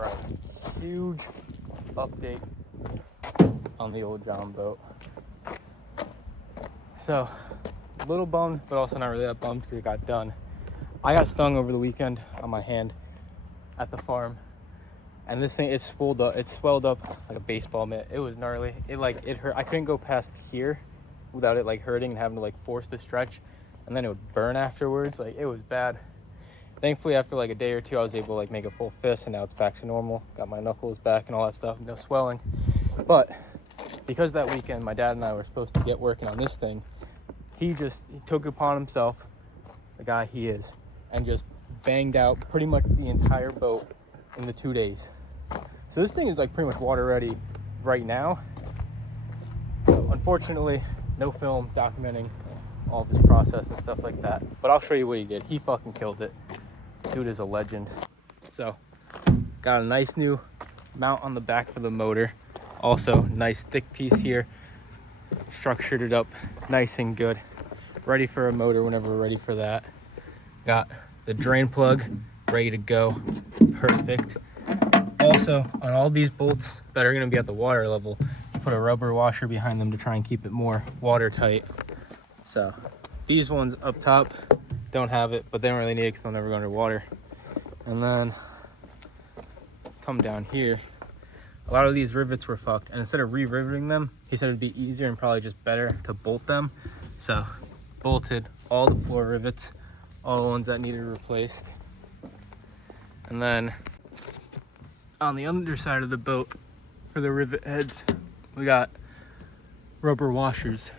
Alright, huge update on the old Jon Boat. So, a little bummed, but also not really that bummed because it got done. I got stung over the weekend on my hand at the farm, and this thing, it swelled up like a baseball mitt. It was gnarly. It hurt. I couldn't go past here without it like hurting and having to like force the stretch, and then it would burn afterwards. Like, it was bad. Thankfully, after like a day or two, I was able to like make a full fist, and now it's back to normal. Got my knuckles back and all that stuff, no swelling. But because that weekend my dad and I were supposed to get working on this thing, he took it upon himself, the guy he is, and just banged out pretty much the entire boat in the 2 days. So this thing is like pretty much water ready right now. So unfortunately, no film documenting all of his process and stuff like that, but I'll show you what he did. He fucking killed it. Dude is a legend. So got a nice new mount on the back for the motor. Also nice thick piece here, structured it up nice and good, ready for a motor whenever we're ready for that. Got the drain plug ready to go, perfect. Also, on all these bolts that are going to be at the water level, put a rubber washer behind them to try and keep it more watertight. So these ones up top don't have it, but they don't really need it because they'll never go underwater. And then come down here, a lot of these rivets were fucked, and instead of re-riveting them, he said it'd be easier and probably just better to bolt them. So bolted all the floor rivets, all the ones that needed replaced. And then on the underside of the boat, for the rivet heads, we got rubber washers.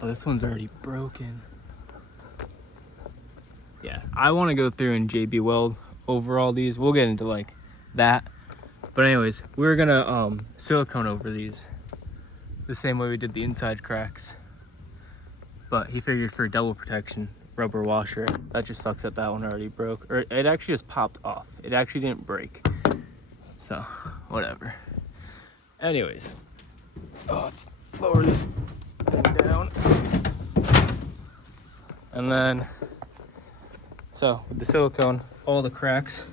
Oh, this one's already broken. Yeah, I want to go through and JB weld over all these. We'll get into like that. But anyways, we're gonna silicone over these the same way we did the inside cracks. But he figured for double protection, rubber washer. That just sucks that that one already broke. Or it actually just popped off. It actually didn't break. So, whatever. Anyways. Oh, let's lower this thing down. And then, so with the silicone, all the cracks,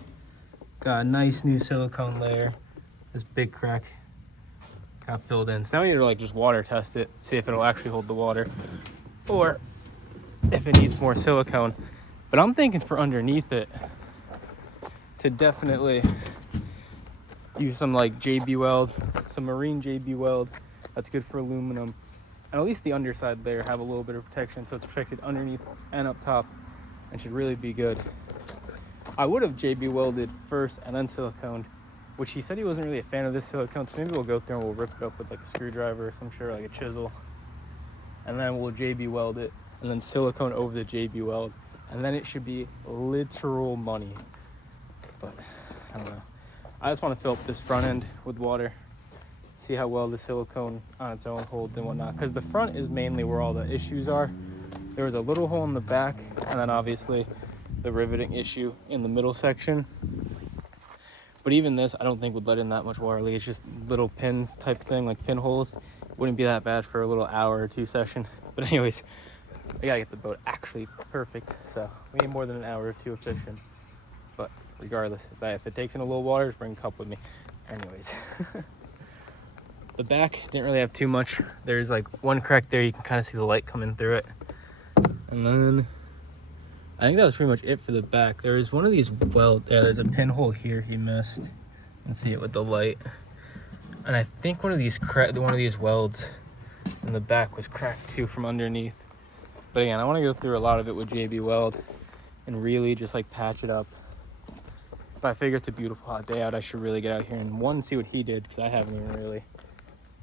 got a nice new silicone layer. This big crack got filled in. So now we need to like just water test it, see if it'll actually hold the water, or if it needs more silicone. But I'm thinking for underneath it to definitely use some like JB weld, some marine JB weld. That's good for aluminum. And at least the underside there have a little bit of protection, so it's protected underneath and up top, and should really be good. I would have JB welded first and then siliconed, which he said he wasn't really a fan of this silicone, so maybe we'll go through and we'll rip it up with like a screwdriver or some sort, like a chisel, and then we'll JB weld it and then silicone over the JB weld, and then it should be literal money. But I don't know. I just want to fill up this front end with water, see how well the silicone on its own holds and whatnot, because the front is mainly where all the issues are. There was a little hole in the back, and then obviously the riveting issue in the middle section. But even this, I don't think would let in that much water leak. It's just little pins type thing, like pinholes. Wouldn't be that bad for a little hour or two session. But anyways, I gotta get the boat actually perfect, so we need more than an hour or two of fishing. But regardless, if it takes in a little water, just bring a cup with me. Anyways. The back didn't really have too much. There's like one crack there, you can kind of see the light coming through it. And then I think that was pretty much it for the back. There is one of these welds. Yeah, there's a pinhole here he missed. You can see it with the light. And I think one of these welds in the back was cracked too from underneath. But again, I want to go through a lot of it with JB weld and really just like patch it up. But I figure it's a beautiful hot day out. I should really get out here and see what he did, because I haven't even really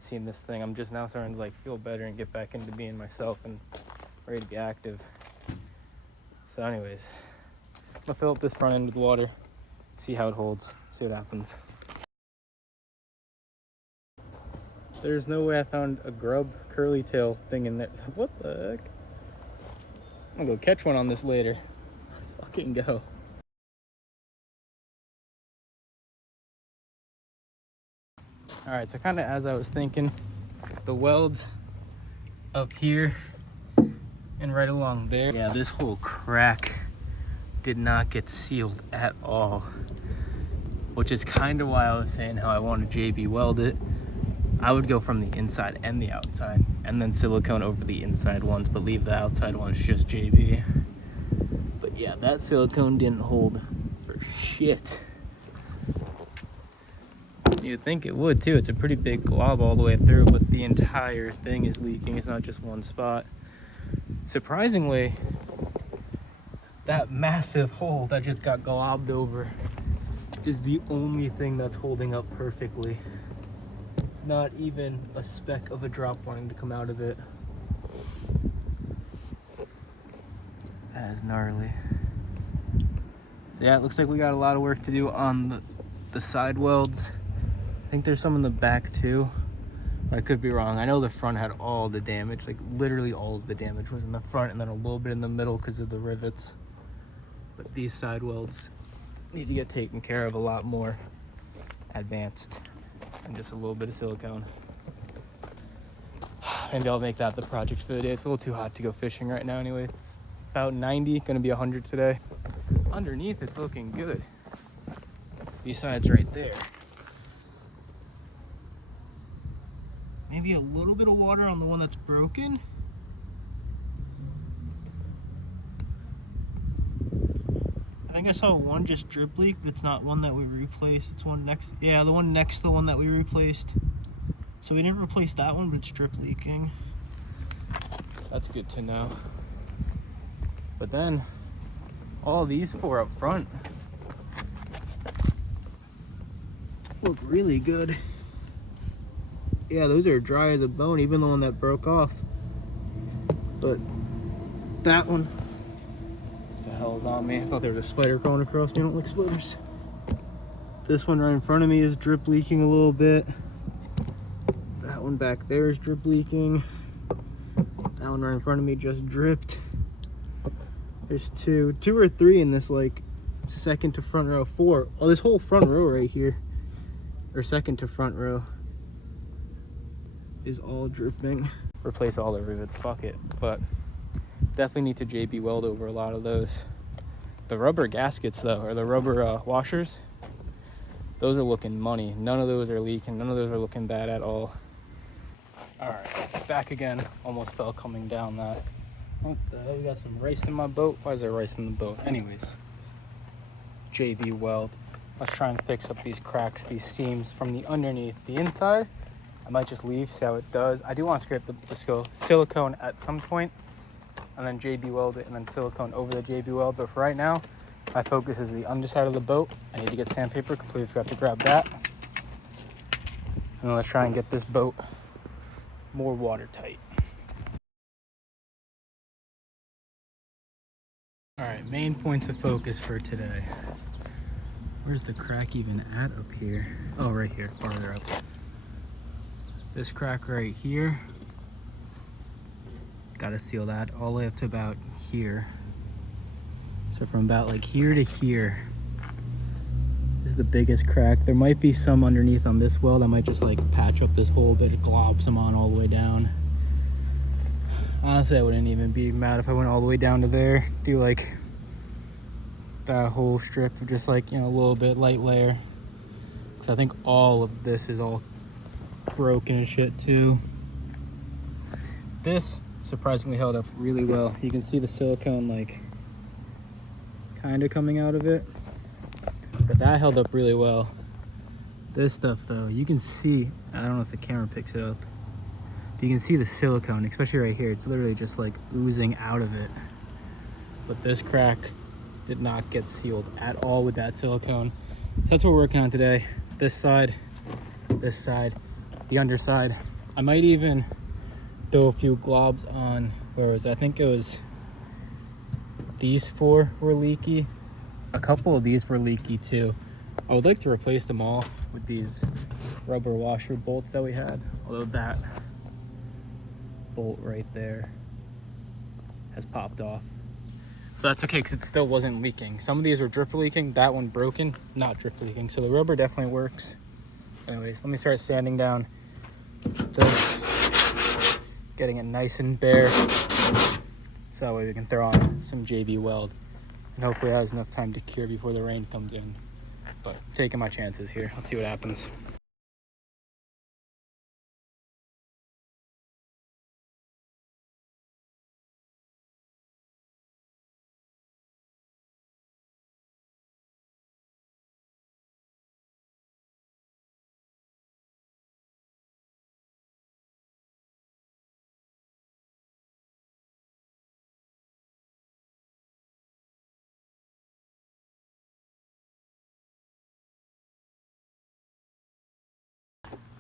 seen this thing. I'm just now starting to like feel better and get back into being myself and ready to be active. So anyways, I'm gonna fill up this front end with water, see how it holds, see what happens. There's no way I found a grub curly tail thing in there. What the heck? I'm gonna go catch one on this later. Let's fucking go. All right, so kind of as I was thinking, the welds up here and right along there. Yeah, this whole crack did not get sealed at all. which is kind of why I was saying how I want to JB weld it. I would go from the inside and the outside, and then silicone over the inside ones, but leave the outside ones just JB. But yeah, that silicone didn't hold for shit. You'd think it would too. It's a pretty big glob all the way through, but the entire thing is leaking. It's not just one spot. Surprisingly, that massive hole that just got globbed over is the only thing that's holding up perfectly. Not even a speck of a drop wanting to come out of it. That is gnarly. So yeah, it looks like we got a lot of work to do on the side welds. I think there's some in the back too. I could be wrong. I know the front had all the damage, like literally all of the damage was in the front, and then a little bit in the middle because of the rivets. But these side welds need to get taken care of a lot more advanced. And just a little bit of silicone. Maybe I'll make that the project for the day. It's a little too hot to go fishing right now anyway. It's about 90, gonna be 100 today. Underneath it's looking good. Besides right there. Maybe a little bit of water on the one that's broken. I think I saw one just drip leak, but it's not one that we replaced. It's one next, yeah, the one next to the one that we replaced. So we didn't replace that one, but it's drip leaking. That's good to know. But then all these four up front look really good. Yeah, those are dry as a bone, even the one that broke off. But that one, the hell's on me? I thought there was a spider crawling across. You don't like spiders. This one right in front of me is drip leaking a little bit. That one back there is drip leaking. That one right in front of me just dripped. There's two or three in this like second to front row. Four. Oh, this whole front row right here, or second to front row, is all dripping. Replace all the rivets, fuck it. But definitely need to JB weld over a lot of those. The rubber gaskets though, or the rubber washers, those are looking money. None of those are leaking. None of those are looking bad at all. All right, back again. Almost fell coming down that. What the hell? We got some rice in my boat. Why is there rice in the boat? Anyways, JB weld. Let's try and fix up these cracks, these seams from the underneath. The inside, I might just leave, see how it does. I do want to scrape the silicone at some point, and then JB weld it, and then silicone over the JB weld. But for right now, my focus is the underside of the boat. I need to get sandpaper. Completely forgot to grab that. And then let's try and get this boat more watertight. All right, main points of focus for today. Where's the crack even at up here? Oh, right here, farther up. This crack right here, gotta seal that all the way up to about here. So from about like here to here is the biggest crack. There might be some underneath on this weld. I might just like patch up this hole, but it globs them on all the way down. Honestly, I wouldn't even be mad if I went all the way down to there. Do like that whole strip of just like, you know, a little bit light layer. Because I think all of this is all broken and shit too. This surprisingly held up really well. You can see the silicone like kind of coming out of it, but that held up really well. This stuff though, you can see, I don't know if the camera picks it up, you can see the silicone, especially right here. It's literally just like oozing out of it. But this crack did not get sealed at all with that silicone. So that's what we're working on today. This side, the underside. I might even throw a few globs on, where was it? I think it was these four were leaky. A couple of these were leaky too. I would like to replace them all with these rubber washer bolts that we had, although that bolt right there has popped off. But that's okay because it still wasn't leaking. Some of these were drip leaking, that one broken, not drip leaking. So the rubber definitely works. Anyways, let me start sanding down this, getting it nice and bare, so that way we can throw on some JB weld and hopefully it has enough time to cure before the rain comes in. but taking my chances here. Let's see what happens.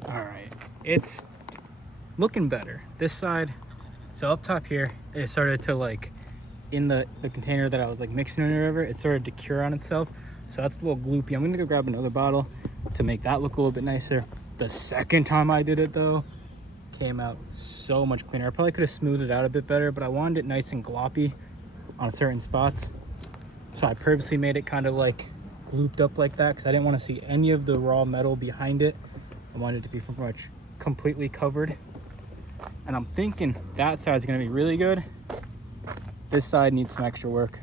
All right, it's looking better this side. So up top here, it started to like, in the container that I was like mixing in or whatever, it started to cure on itself. So that's a little gloopy. I'm gonna go grab another bottle to make that look a little bit nicer. The second time I did it though, came out so much cleaner. I probably could have smoothed it out a bit better, but I wanted it nice and gloppy on certain spots. So I purposely made it kind of like glooped up like that because I didn't want to see any of the raw metal behind it. I wanted it to be pretty much completely covered. And I'm thinking that side's gonna be really good. This side needs some extra work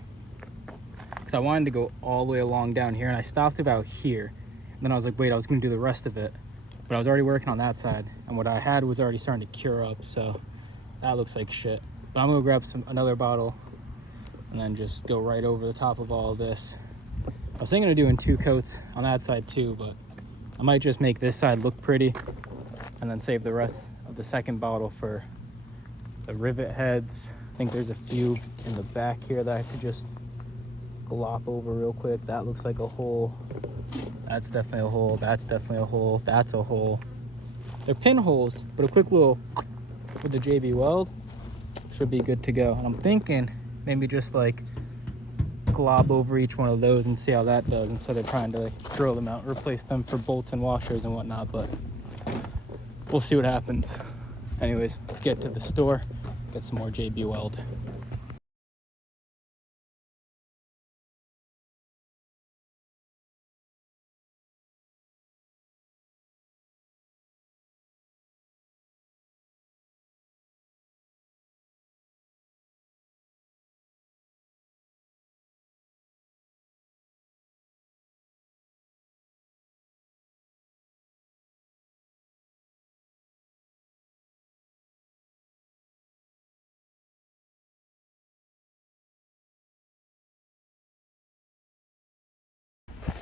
because I wanted to go all the way along down here, and I stopped about here. And then I was like, wait, I was gonna do the rest of it, but I was already working on that side, and what I had was already starting to cure up, so that looks like shit. But I'm gonna grab another bottle and then just go right over the top of all of this. I was thinking of doing 2 coats on that side too, but I might just make this side look pretty and then save the rest of the second bottle for the rivet heads. I think there's a few in the back here that I could just glop over real quick. That looks like a hole. That's definitely a hole. That's definitely a hole. That's a hole. They're pinholes, but a quick little with the JB Weld should be good to go. And I'm thinking maybe just like glob over each one of those and see how that does, instead of trying to like drill them out, replace them for bolts and washers and whatnot. But we'll see what happens. Anyways, let's get to the store, get some more JB Weld.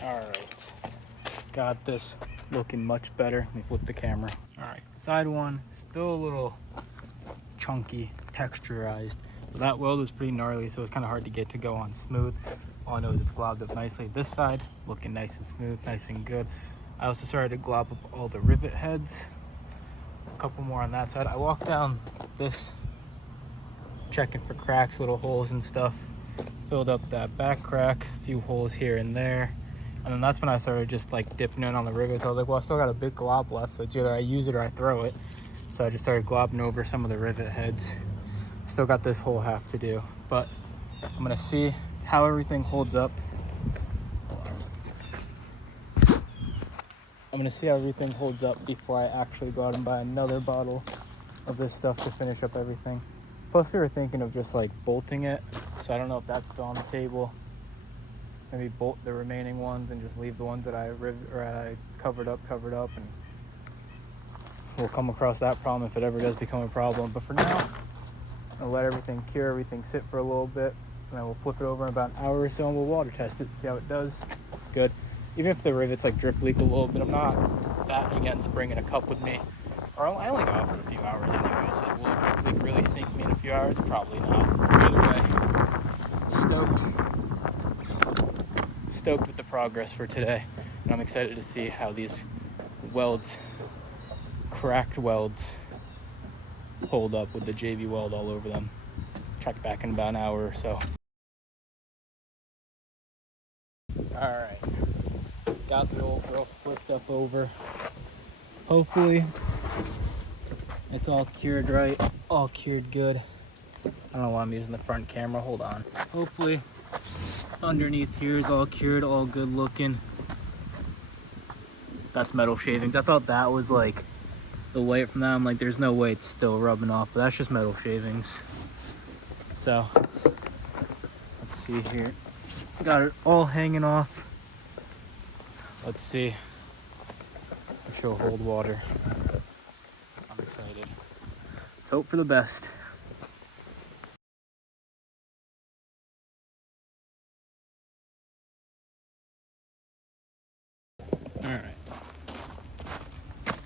All right, got this looking much better. Let me flip the camera. All right, side one, still a little chunky, texturized. But that weld was pretty gnarly, so it's kind of hard to get to go on smooth. All I know is it's globbed up nicely. This side, looking nice and smooth, nice and good. I also started to glob up all the rivet heads. A couple more on that side. I walked down this, checking for cracks, little holes and stuff. Filled up that back crack, a few holes here and there. And then that's when I started just like dipping in on the rivets. I was like, well, I still got a big glob left, so it's either I use it or I throw it. So I just started globbing over some of the rivet heads. Still got this whole half to do, but I'm gonna see how everything holds up. I'm gonna see how everything holds up before I actually go out and buy another bottle of this stuff to finish up everything. Plus we were thinking of just like bolting it, so I don't know if that's still on the table. Maybe bolt the remaining ones and just leave the ones that I covered up, and we'll come across that problem if it ever does become a problem. But for now, I'll let everything cure, everything sit for a little bit, and then we'll flip it over in about an hour or so and we'll water test it, see how it does. Good. Even if the rivets like drip leak a little bit, I'm not that against bringing a cup with me. Or I only go out for a few hours anyway, so will drip leak really sink me in a few hours? Probably not. Either way, stoked with the progress for today, and I'm excited to see how these welds, cracked welds, hold up with the JB Weld all over them. Check back in about an hour or so. All right, got the old girl flipped up over. Hopefully it's all cured right, all cured good. I don't know why I'm using the front camera, hold on. Hopefully underneath here is all cured, all good looking. That's metal shavings. I thought that was like the white from that. I'm like, there's no way it's still rubbing off, but that's just metal shavings. So let's see here, got it all hanging off. Let's see if she'll hold water. I'm excited. Let's hope for the best. All right.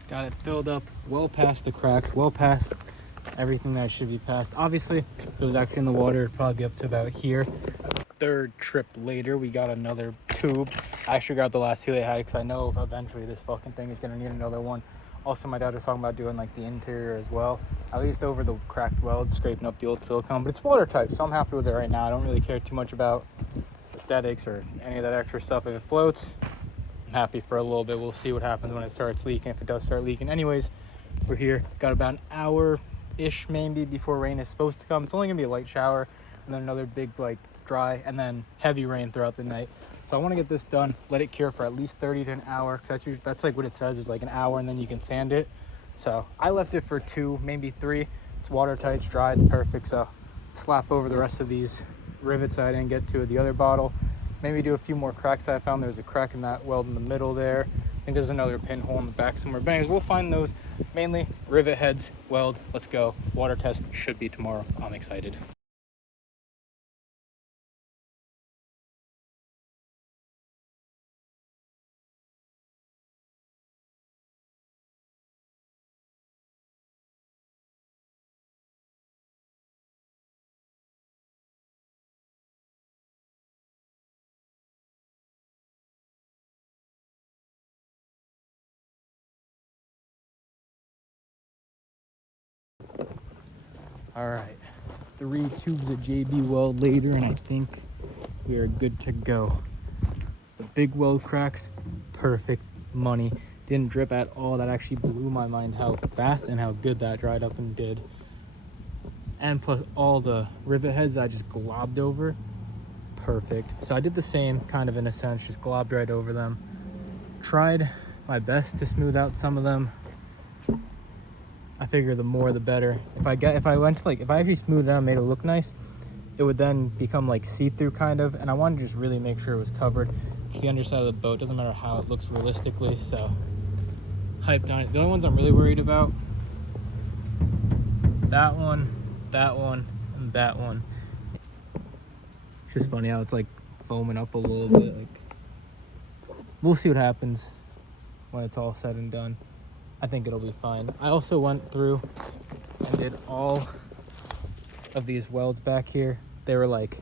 Got it filled up well past the cracks, well past everything that should be past. Obviously, if it was actually in the water, it'd probably be up to about here. Third trip later, we got another tube. I actually got the last two they had because I know eventually this fucking thing is gonna need another one. Also, my dad was talking about doing like the interior as well, at least over the cracked welds, scraping up the old silicone. But it's watertight, so I'm happy with it right now. I don't really care too much about aesthetics or any of that extra stuff. If it floats, I'm happy for a little bit. We'll see what happens when it starts leaking, if it does start leaking. Anyways, we're here. Got about an hour-ish maybe before rain is supposed to come. It's only gonna be a light shower and then another big like dry and then heavy rain throughout the night. So I want to get this done, let it cure for at least 30 to an hour, because that's usually, that's like what it says is like an hour, and then you can sand it. So I left it for 2, maybe 3. It's watertight, it's dry, it's perfect. So slap over the rest of these rivets I didn't get to the other bottle. Maybe do a few more cracks that I found. There's a crack in that weld in the middle there. I think there's another pinhole in the back somewhere. But anyways, we'll find those. Mainly rivet heads, weld. Let's go. Water test should be tomorrow. I'm excited. All right, 3 tubes of JB weld later, and I think we are good to go. The big weld cracks, perfect money. Didn't drip at all. That actually blew my mind how fast and how good that dried up and did. And plus all the rivet heads I just globbed over, perfect. So I did the same kind of in a sense, just globbed right over them. Tried my best to smooth out some of them. I figure the more the better. If I actually smoothed it out and made it look nice, it would then become like see-through kind of, and I wanted to just really make sure it was covered. It's the underside of the boat, doesn't matter how it looks realistically, so hyped on it. The only ones I'm really worried about, that one, and that one. It's just funny how it's like foaming up a little bit. Like, we'll see what happens when it's all said and done. I think it'll be fine. I also went through and did all of these welds back here. They were like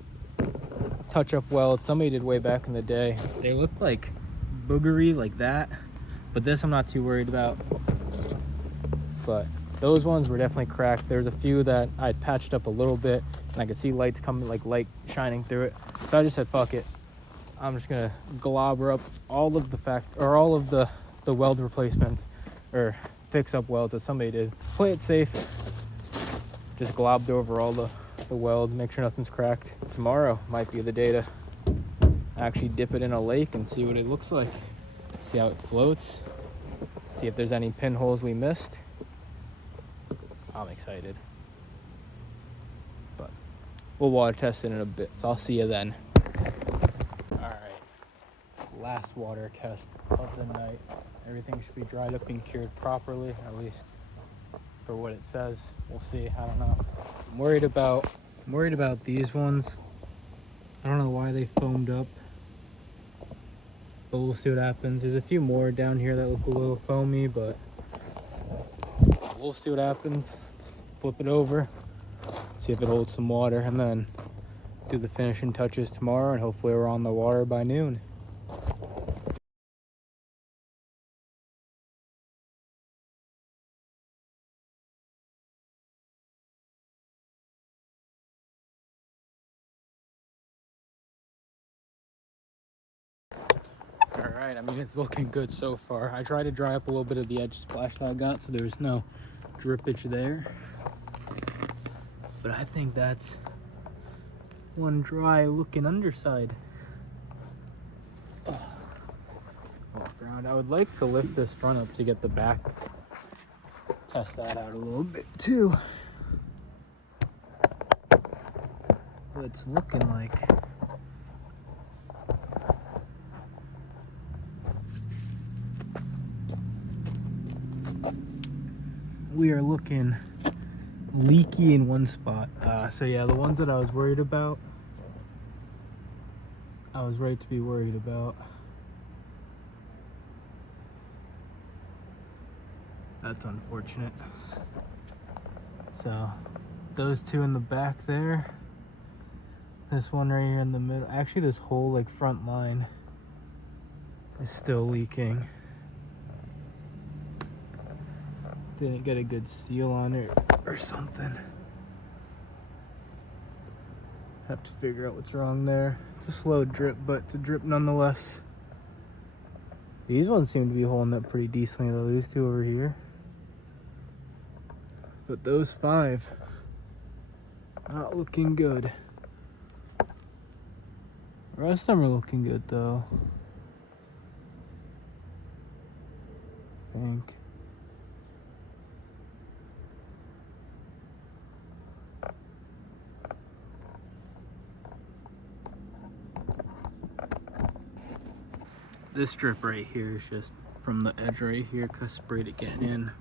touch-up welds. Somebody did way back in the day. They looked like boogery like that, but this I'm not too worried about. But those ones were definitely cracked. There's a few that I had patched up a little bit, and I could see lights coming, like light shining through it. So I just said, fuck it. I'm just gonna globber up all of the weld replacements or fix up welds that somebody did. Play it safe. Just globbed over all the weld, make sure nothing's cracked. Tomorrow might be the day to actually dip it in a lake and see what it looks like. See how it floats. See if there's any pinholes we missed. I'm excited. But we'll water test it in a bit, so I'll see you then. Alright. Last water test of the night. Everything should be dried up and cured properly, at least for what it says. We'll see. I don't know. I'm worried about these ones. I don't know why they foamed up, but we'll see what happens. There's a few more down here that look a little foamy, but we'll see what happens. Flip it over, see if it holds some water, and then do the finishing touches tomorrow, and hopefully we're on the water by noon. Alright, I mean, it's looking good so far. I tried to dry up a little bit of the edge splash that I got, so there's no drippage there. But I think that's one dry looking underside. Walk around. I would like to lift this front up to get the back. Test that out a little bit too. But it's looking like we are looking leaky in one spot. So yeah, the ones that I was worried about, I was right to be worried about. That's unfortunate. So those two in the back there, this one right here in the middle, actually this whole like front line is still leaking. Didn't get a good seal on it or something. Have to figure out what's wrong there. It's a slow drip, but it's a drip nonetheless. These ones seem to be holding up pretty decently though, these two over here. But those 5, not looking good. The rest of them are looking good though, I think. This strip right here is just from the edge right here, because I sprayed it getting in.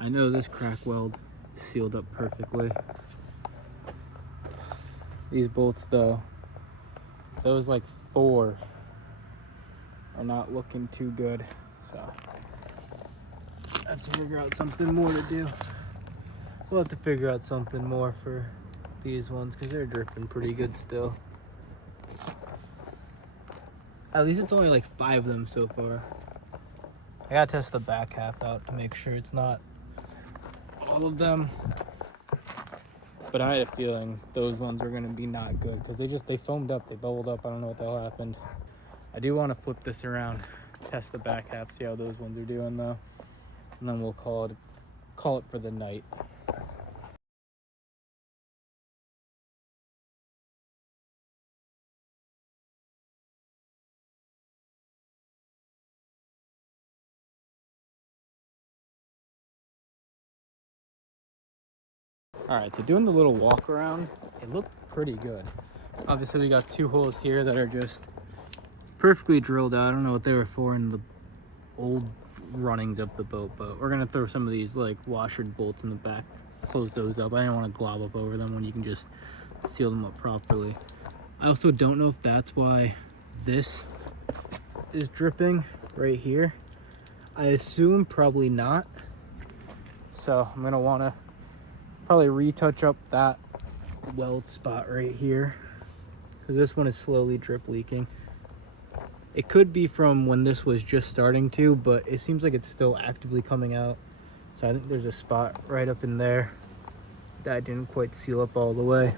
I know this crack weld is sealed up perfectly. These bolts though, those like 4 are not looking too good. So I have to figure out something more to do. We'll have to figure out something more for these ones because they're dripping pretty good still. At least it's only like 5 of them so far. I gotta test the back half out to make sure it's not all of them. But I had a feeling those ones were gonna be not good because they foamed up, they bubbled up. I don't know what the hell happened. I do want to flip this around, test the back half, see how those ones are doing though, and then we'll call it for the night. Alright, so doing the little walk around, it looked pretty good. Obviously we got 2 holes here that are just perfectly drilled out. I don't know what they were for in the old runnings of the boat, but we're gonna throw some of these like washer bolts in the back, close those up. I didn't want to glob up over them when you can just seal them up properly. I also don't know if that's why this is dripping right here. I assume probably not. So I'm gonna want to probably retouch up that weld spot right here because this one is slowly drip leaking. It could be from when this was just starting to, but it seems like it's still actively coming out. So I think there's a spot right up in there that didn't quite seal up all the way.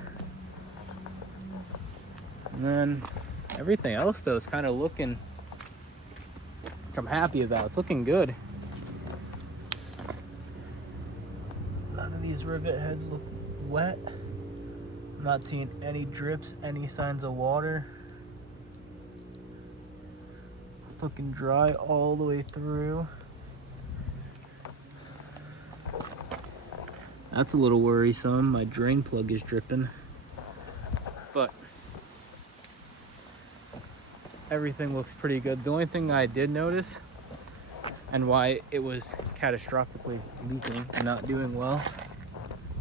And then everything else though is kind of looking, which I'm happy about. It's looking good. None of these rivet heads look wet. I'm not seeing any drips, any signs of water. It's looking dry all the way through. That's a little worrisome. My drain plug is dripping. But everything looks pretty good. The only thing I did notice, and why it was catastrophically leaking and not doing well,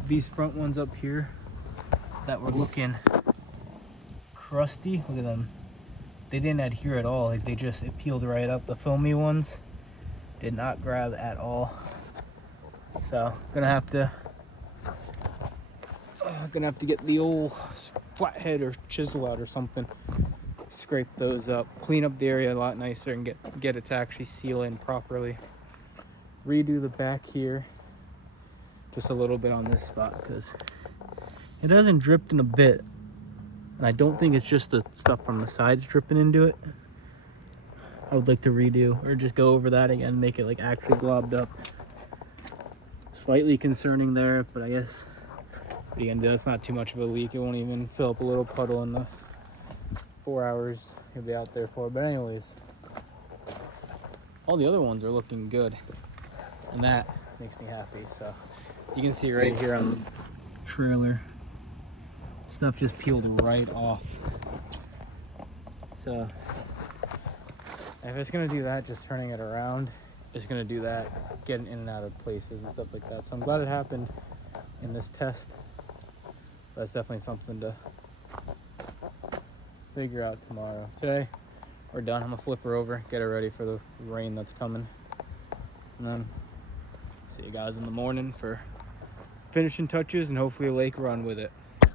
these front ones up here that were looking crusty, look at them. They didn't adhere at all. Like it peeled right up. The foamy ones did not grab at all. So gonna have to get the old flathead or chisel out or something, scrape those up, clean up the area a lot nicer, and get it to actually seal in properly. Redo the back here just a little bit on this spot because it hasn't dripped in a bit, and I don't think it's just the stuff from the sides dripping into it. I would like to redo or just go over that again, make it like actually globbed up. Slightly concerning there, but I guess what are you gonna do? That's not too much of a leak. It won't even fill up a little puddle in the 4 hours you'll be out there for. But anyways, all the other ones are looking good, and that makes me happy. So you can see right here on the trailer, stuff just peeled right off. So if it's gonna do that, just turning it around is gonna do that, getting in and out of places and stuff like that. So I'm glad it happened in this test. That's definitely something to figure out tomorrow. Today we're done. I'm gonna flip her over, get her ready for the rain that's coming, and then see you guys in the morning for finishing touches and hopefully a lake run with it.